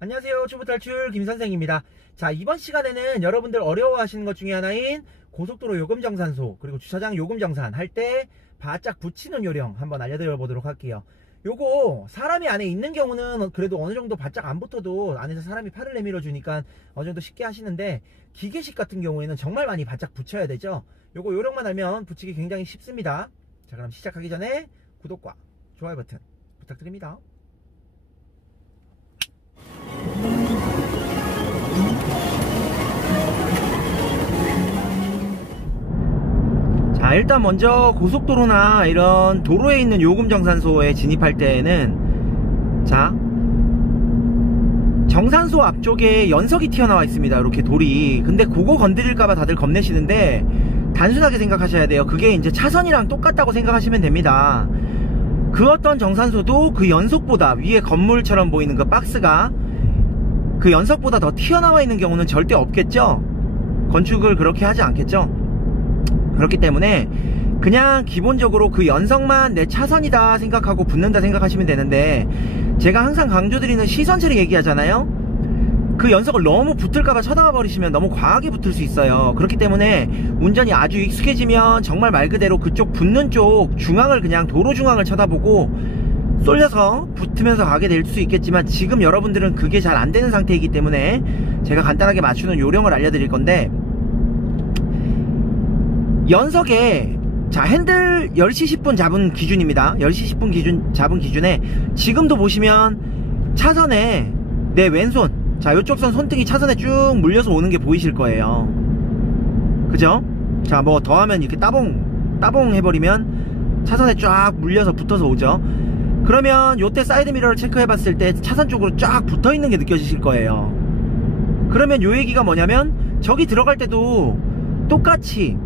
안녕하세요. 초보탈출 김선생입니다. 자, 이번 시간에는 여러분들 어려워하시는 것 중에 하나인 고속도로 요금정산소 그리고 주차장 요금정산 할 때 바짝 붙이는 요령 한번 알려드려 보도록 할게요. 요거 사람이 안에 있는 경우는 그래도 어느 정도 바짝 안 붙어도 안에서 사람이 팔을 내밀어 주니까 어느 정도 쉽게 하시는데, 기계식 같은 경우에는 정말 많이 바짝 붙여야 되죠. 요거 요령만 알면 붙이기 굉장히 쉽습니다. 자, 그럼 시작하기 전에 구독과 좋아요 버튼 부탁드립니다. 자, 일단 먼저 고속도로나 이런 도로에 있는 요금정산소에 진입할 때에는, 자, 정산소 앞쪽에 연석이 튀어나와 있습니다. 이렇게 돌이. 근데 그거 건드릴까봐 다들 겁내시는데 단순하게 생각하셔야 돼요. 그게 이제 차선이랑 똑같다고 생각하시면 됩니다. 그 어떤 정산소도 그 연석보다 위에 건물처럼 보이는 그 박스가 그 연석보다 더 튀어나와 있는 경우는 절대 없겠죠. 건축을 그렇게 하지 않겠죠. 그렇기 때문에 그냥 기본적으로 그 연석만 내 차선이다 생각하고 붙는다 생각하시면 되는데, 제가 항상 강조드리는 시선 처리 얘기하잖아요. 그 연석을 너무 붙을까봐 쳐다봐 버리시면 너무 과하게 붙을 수 있어요. 그렇기 때문에 운전이 아주 익숙해지면 정말 말 그대로 그쪽 붙는 쪽 중앙을, 그냥 도로 중앙을 쳐다보고 쏠려서 붙으면서 가게 될 수 있겠지만, 지금 여러분들은 그게 잘 안 되는 상태이기 때문에 제가 간단하게 맞추는 요령을 알려드릴 건데, 연석에, 자, 핸들 10시 10분 잡은 기준입니다. 10시 10분 잡은 기준에 지금도 보시면 차선에 내 왼손, 자, 요쪽 선 손등이 차선에 쭉 물려서 오는 게 보이실 거예요. 그죠? 자, 뭐 더하면 이렇게 따봉 해버리면 차선에 쫙 물려서 붙어서 오죠. 그러면 요때 사이드 미러를 체크해 봤을 때 차선 쪽으로 쫙 붙어 있는 게 느껴지실 거예요. 그러면 요 얘기가 뭐냐면, 저기 들어갈 때도 똑같이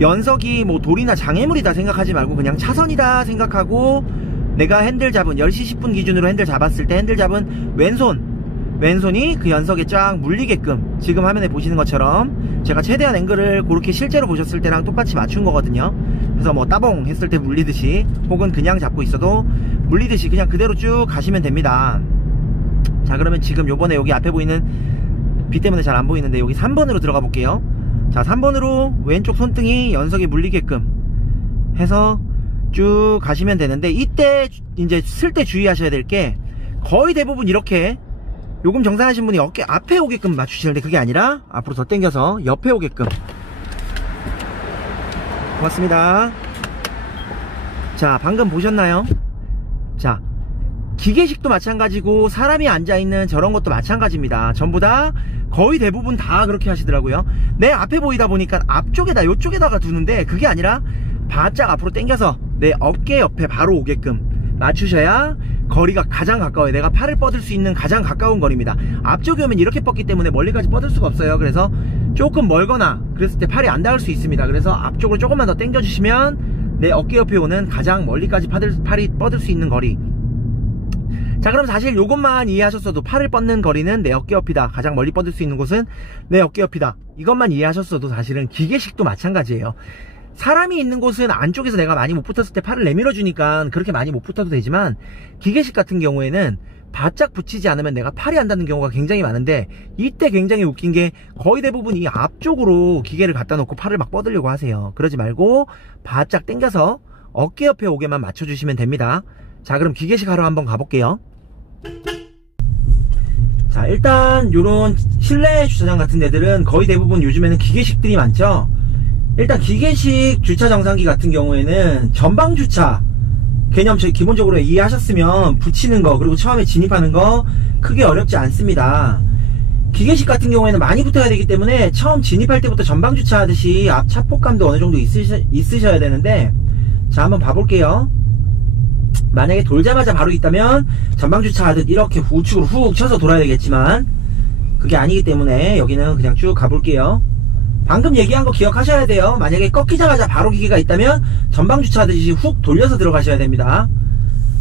연석이 뭐 돌이나 장애물이다 생각하지 말고 그냥 차선이다 생각하고, 내가 핸들 잡은 10시 10분 기준으로 핸들 잡았을 때 핸들 잡은 왼손이 그 연석에 쫙 물리게끔, 지금 화면에 보시는 것처럼 제가 최대한 앵글을 그렇게 실제로 보셨을 때랑 똑같이 맞춘 거거든요. 그래서 뭐 따봉 했을 때 물리듯이, 혹은 그냥 잡고 있어도 물리듯이 그냥 그대로 쭉 가시면 됩니다. 자, 그러면 지금 요번에 여기 앞에 보이는, 빛 때문에 잘 안 보이는데 여기 3번으로 들어가 볼게요. 자, 3번으로 왼쪽 손등이 연석에 물리게끔 해서 쭉 가시면 되는데, 이때 이제 쓸 때 주의하셔야 될 게, 거의 대부분 이렇게 요금 정산하신 분이 어깨 앞에 오게끔 맞추시는데, 그게 아니라 앞으로 더 당겨서 옆에 오게끔. 고맙습니다. 자, 방금 보셨나요? 자, 기계식도 마찬가지고 사람이 앉아있는 저런 것도 마찬가지입니다. 전부 다 거의 대부분 다 그렇게 하시더라고요. 내 앞에 보이다 보니까 앞쪽에다, 요쪽에다가 두는데, 그게 아니라 바짝 앞으로 당겨서 내 어깨 옆에 바로 오게끔 맞추셔야 거리가 가장 가까워요. 내가 팔을 뻗을 수 있는 가장 가까운 거리입니다. 앞쪽에 오면 이렇게 뻗기 때문에 멀리까지 뻗을 수가 없어요. 그래서 조금 멀거나 그랬을 때 팔이 안 닿을 수 있습니다. 그래서 앞쪽으로 조금만 더 당겨 주시면 내 어깨 옆에 오는 가장 멀리까지 팔이 뻗을 수 있는 거리. 자, 그럼 사실 요것만 이해하셨어도, 팔을 뻗는 거리는 내 어깨 옆이다, 가장 멀리 뻗을 수 있는 곳은 내 어깨 옆이다, 이것만 이해하셨어도 사실은 기계식도 마찬가지예요. 사람이 있는 곳은 안쪽에서 내가 많이 못 붙었을 때 팔을 내밀어 주니까 그렇게 많이 못 붙어도 되지만, 기계식 같은 경우에는 바짝 붙이지 않으면 내가 팔이 안 닿는 경우가 굉장히 많은데, 이때 굉장히 웃긴 게 거의 대부분 이 앞쪽으로 기계를 갖다 놓고 팔을 막 뻗으려고 하세요. 그러지 말고 바짝 당겨서 어깨 옆에 오게만 맞춰주시면 됩니다. 자, 그럼 기계식 하러 한번 가볼게요. 자, 일단 요런 실내 주차장 같은 데들은 거의 대부분 요즘에는 기계식들이 많죠. 일단 기계식 주차 정상기 같은 경우에는 전방 주차 개념 기본적으로 이해하셨으면 붙이는 거, 그리고 처음에 진입하는 거 크게 어렵지 않습니다. 기계식 같은 경우에는 많이 붙어야 되기 때문에 처음 진입할 때부터 전방 주차 하듯이 앞 차폭감도 어느 정도 있으셔야 되는데, 자, 한번 봐볼게요. 만약에 돌자마자 바로 있다면 전방 주차하듯 이렇게 우측으로 훅 쳐서 돌아야 되겠지만, 그게 아니기 때문에 여기는 그냥 쭉 가볼게요. 방금 얘기한 거 기억하셔야 돼요. 만약에 꺾이자마자 바로 기계가 있다면 전방 주차하듯이 훅 돌려서 들어가셔야 됩니다.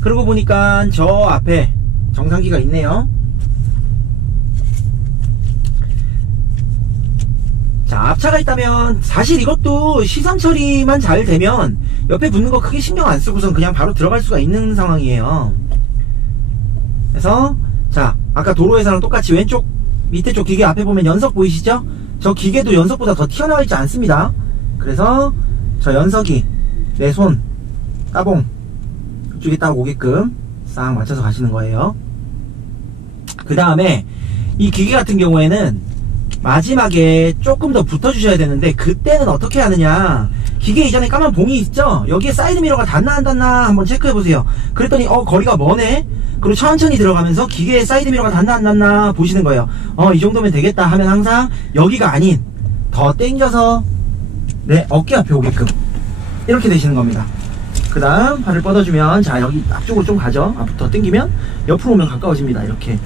그러고 보니까 저 앞에 정상기가 있네요. 자, 앞차가 있다면 사실 이것도 시선 처리만 잘 되면 옆에 붙는 거 크게 신경 안 쓰고선 그냥 바로 들어갈 수가 있는 상황이에요. 그래서 자, 아까 도로에서랑 똑같이 왼쪽 밑에 쪽 기계 앞에 보면 연석 보이시죠? 저 기계도 연석보다 더 튀어나와 있지 않습니다. 그래서 저 연석이 내 손 따봉 이쪽에 딱 오게끔 싹 맞춰서 가시는 거예요. 그 다음에 이 기계 같은 경우에는 마지막에 조금 더 붙어주셔야 되는데, 그때는 어떻게 하느냐, 기계 이전에 까만 봉이 있죠? 여기에 사이드미러가 닿나 안 닿나 한번 체크해보세요. 그랬더니 거리가 머네? 그리고 천천히 들어가면서 기계에 사이드미러가 닿나 안 닿나 보시는 거예요. 이 정도면 되겠다 하면 항상 여기가 아닌 더 당겨서 내 어깨 앞에 오게끔 이렇게 되시는 겁니다. 그 다음 발을 뻗어주면, 자, 여기 앞쪽으로 좀 가죠. 앞으로 더 당기면 옆으로 오면 가까워집니다. 이렇게.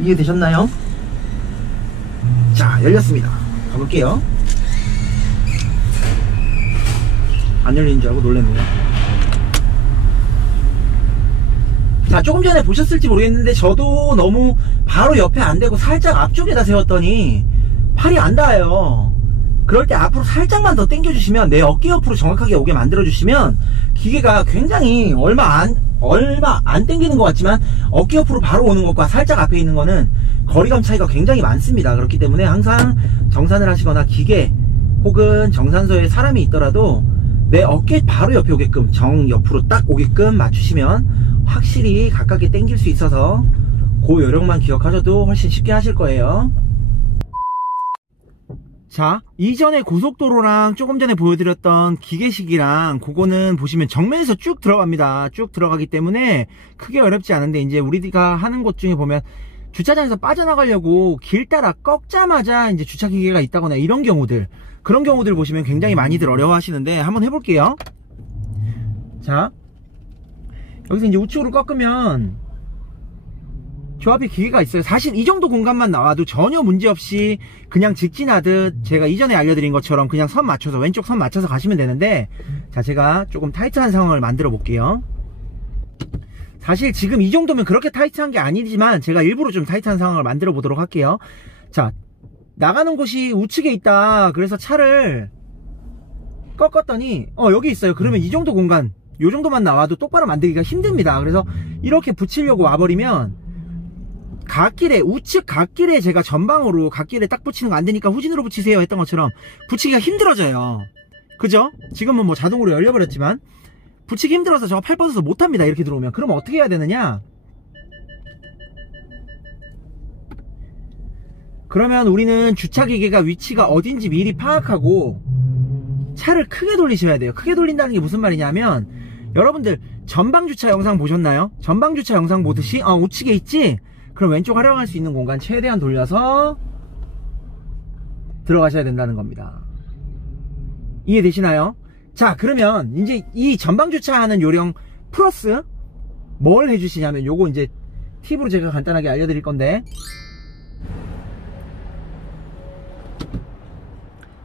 이해되셨나요? 자, 열렸습니다. 가볼게요. 안 열리는 줄 알고 놀랐네요. 자, 조금 전에 보셨을지 모르겠는데 저도 너무 바로 옆에 안 대고 살짝 앞쪽에다 세웠더니 팔이 안 닿아요. 그럴 때 앞으로 살짝만 더 당겨주시면, 내 어깨 옆으로 정확하게 오게 만들어주시면 기계가 굉장히 얼마 안 당기는 것 같지만 어깨 옆으로 바로 오는 것과 살짝 앞에 있는 거는 거리감 차이가 굉장히 많습니다. 그렇기 때문에 항상 정산을 하시거나 기계 혹은 정산소에 사람이 있더라도 내 어깨 바로 옆에 오게끔, 정 옆으로 딱 오게끔 맞추시면 확실히 가깝게 당길 수 있어서 그 요령만 기억하셔도 훨씬 쉽게 하실 거예요. 자, 이전에 고속도로랑 조금 전에 보여드렸던 기계식이랑 그거는 보시면 정면에서 쭉 들어갑니다. 쭉 들어가기 때문에 크게 어렵지 않은데, 이제 우리가 하는 것 중에 보면 주차장에서 빠져나가려고 길 따라 꺾자마자 이제 주차기계가 있다거나 이런 경우들, 그런 경우들 보시면 굉장히 많이들 어려워 하시는데, 한번 해볼게요. 자, 여기서 이제 우측으로 꺾으면 저 앞에 기계가 있어요. 사실 이 정도 공간만 나와도 전혀 문제없이 그냥 직진하듯 제가 이전에 알려드린 것처럼 그냥 선 맞춰서, 왼쪽 선 맞춰서 가시면 되는데, 자, 제가 조금 타이트한 상황을 만들어 볼게요. 사실 지금 이 정도면 그렇게 타이트한 게 아니지만 제가 일부러 좀 타이트한 상황을 만들어 보도록 할게요. 자, 나가는 곳이 우측에 있다. 그래서 차를 꺾었더니 여기 있어요. 그러면 이 정도 공간, 요 정도만 나와도 똑바로 만들기가 힘듭니다. 그래서 이렇게 붙이려고 와버리면 갓길에, 우측 갓길에 제가 전방으로 갓길에 딱 붙이는 거 안 되니까 후진으로 붙이세요 했던 것처럼 붙이기가 힘들어져요. 그죠? 지금은 뭐 자동으로 열려버렸지만 붙이기 힘들어서 저 팔 뻗어서 못합니다. 이렇게 들어오면. 그럼 어떻게 해야 되느냐, 그러면 우리는 주차기계가 위치가 어딘지 미리 파악하고 차를 크게 돌리셔야 돼요. 크게 돌린다는 게 무슨 말이냐면, 여러분들 전방주차 영상 보셨나요? 전방주차 영상 보듯이 우측에 있지? 그럼 왼쪽 활용할 수 있는 공간 최대한 돌려서 들어가셔야 된다는 겁니다. 이해되시나요? 자, 그러면 이제 이 전방주차하는 요령 플러스 뭘 해주시냐면, 요거 이제 팁으로 제가 간단하게 알려드릴 건데,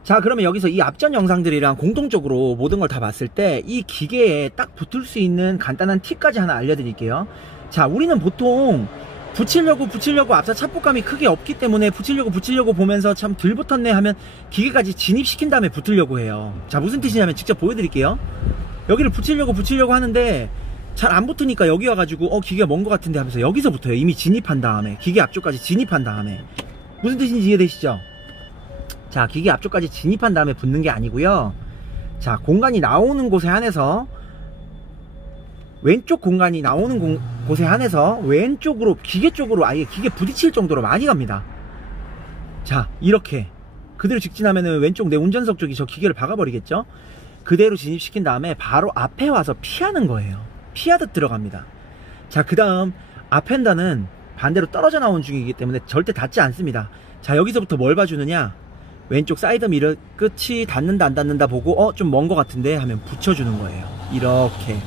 자, 그러면 여기서 이 앞전 영상들이랑 공통적으로 모든 걸 다 봤을 때 이 기계에 딱 붙을 수 있는 간단한 팁까지 하나 알려드릴게요. 자, 우리는 보통 붙이려고 앞서 착복감이 크게 없기 때문에 붙이려고 보면서 참 덜 붙었네 하면 기계까지 진입시킨 다음에 붙으려고 해요. 자, 무슨 뜻이냐면 직접 보여드릴게요. 여기를 붙이려고 하는데 잘 안 붙으니까 여기 와가지고 기계가 먼 것 같은데 하면서 여기서 붙어요. 이미 진입한 다음에, 기계 앞쪽까지 진입한 다음에. 무슨 뜻인지 이해되시죠? 자, 기계 앞쪽까지 진입한 다음에 붙는 게 아니고요. 자, 공간이 나오는 곳에 한해서, 왼쪽 공간이 나오는 곳에 한해서 왼쪽으로, 기계 쪽으로 아예 기계 부딪힐 정도로 많이 갑니다. 자, 이렇게 그대로 직진하면은 왼쪽 내 운전석 쪽이 저 기계를 박아버리겠죠? 그대로 진입시킨 다음에 바로 앞에 와서 피하는 거예요. 피하듯 들어갑니다. 자, 그 다음 앞펜더는 반대로 떨어져 나온 중이기 때문에 절대 닿지 않습니다. 자, 여기서부터 뭘 봐주느냐, 왼쪽 사이드 미러 끝이 닿는다 안 닿는다 보고 좀 먼 것 같은데 하면 붙여주는 거예요. 이렇게.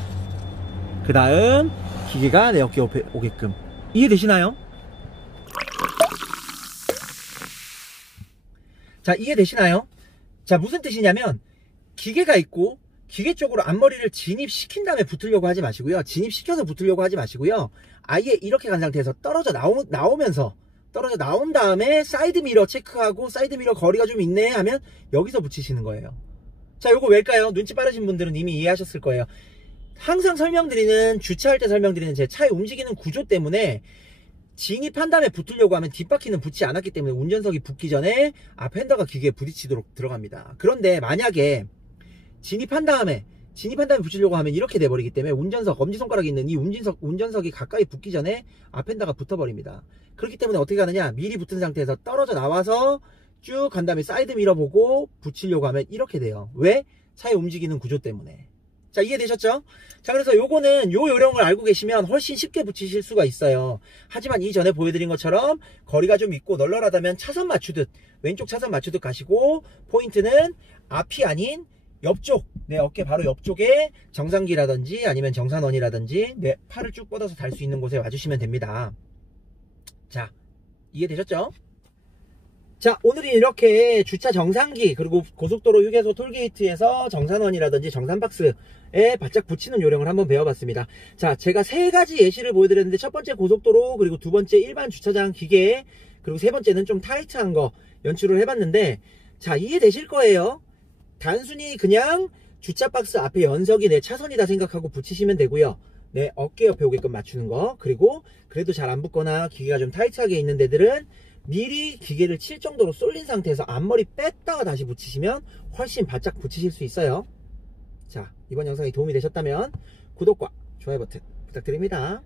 그 다음 기계가 내 어깨 옆에 오게끔. 이해되시나요? 자, 이해되시나요? 자, 무슨 뜻이냐면, 기계가 있고 기계 쪽으로 앞머리를 진입시킨 다음에 붙으려고 하지 마시고요. 진입시켜서 붙으려고 하지 마시고요. 아예 이렇게 간 상태에서 떨어져 나온 다음에 사이드미러 체크하고, 사이드미러 거리가 좀 있네 하면 여기서 붙이시는 거예요. 자, 요거 왜일까요? 눈치 빠르신 분들은 이미 이해하셨을 거예요. 항상 설명드리는, 주차할 때 설명드리는 제 차의 움직이는 구조 때문에 진입한 다음에 붙으려고 하면 뒷바퀴는 붙지 않았기 때문에 운전석이 붙기 전에 앞 핸더가 기계에 부딪히도록 들어갑니다. 그런데 만약에 진입한 다음에 붙이려고 하면 이렇게 돼버리기 때문에 운전석, 엄지손가락이 있는 이 운전석이 가까이 붙기 전에 앞 핸더가 붙어버립니다. 그렇기 때문에 어떻게 하느냐, 미리 붙은 상태에서 떨어져 나와서 쭉 간 다음에 사이드 미러 보고 붙이려고 하면 이렇게 돼요. 왜? 차의 움직이는 구조 때문에. 자, 이해되셨죠? 자, 그래서 요거는 요 요령을 알고 계시면 훨씬 쉽게 붙이실 수가 있어요. 하지만 이전에 보여드린 것처럼 거리가 좀 있고 널널하다면 차선 맞추듯, 왼쪽 차선 맞추듯 가시고, 포인트는 앞이 아닌 옆쪽, 내 어깨 바로 옆쪽에 정상기라든지 아니면 정산원이라든지 내 팔을 쭉 뻗어서 달 수 있는 곳에 와주시면 됩니다. 자, 이해되셨죠? 자, 오늘은 이렇게 주차 정상기, 그리고 고속도로 휴게소 톨게이트에서 정산원이라든지 정산박스에 바짝 붙이는 요령을 한번 배워봤습니다. 자, 제가 세 가지 예시를 보여드렸는데, 첫 번째 고속도로, 그리고 두 번째 일반 주차장 기계, 그리고 세 번째는 좀 타이트한 거 연출을 해봤는데, 자, 이해되실 거예요. 단순히 그냥 주차박스 앞에 연석이 내 차선이다 생각하고 붙이시면 되고요. 내 어깨 옆에 오게끔 맞추는 거, 그리고 그래도 잘 안 붙거나 기계가 좀 타이트하게 있는 데들은 미리 기계를 칠 정도로 쏠린 상태에서 앞머리 뺐다가 다시 붙이시면 훨씬 바짝 붙이실 수 있어요. 자, 이번 영상이 도움이 되셨다면 구독과 좋아요 버튼 부탁드립니다.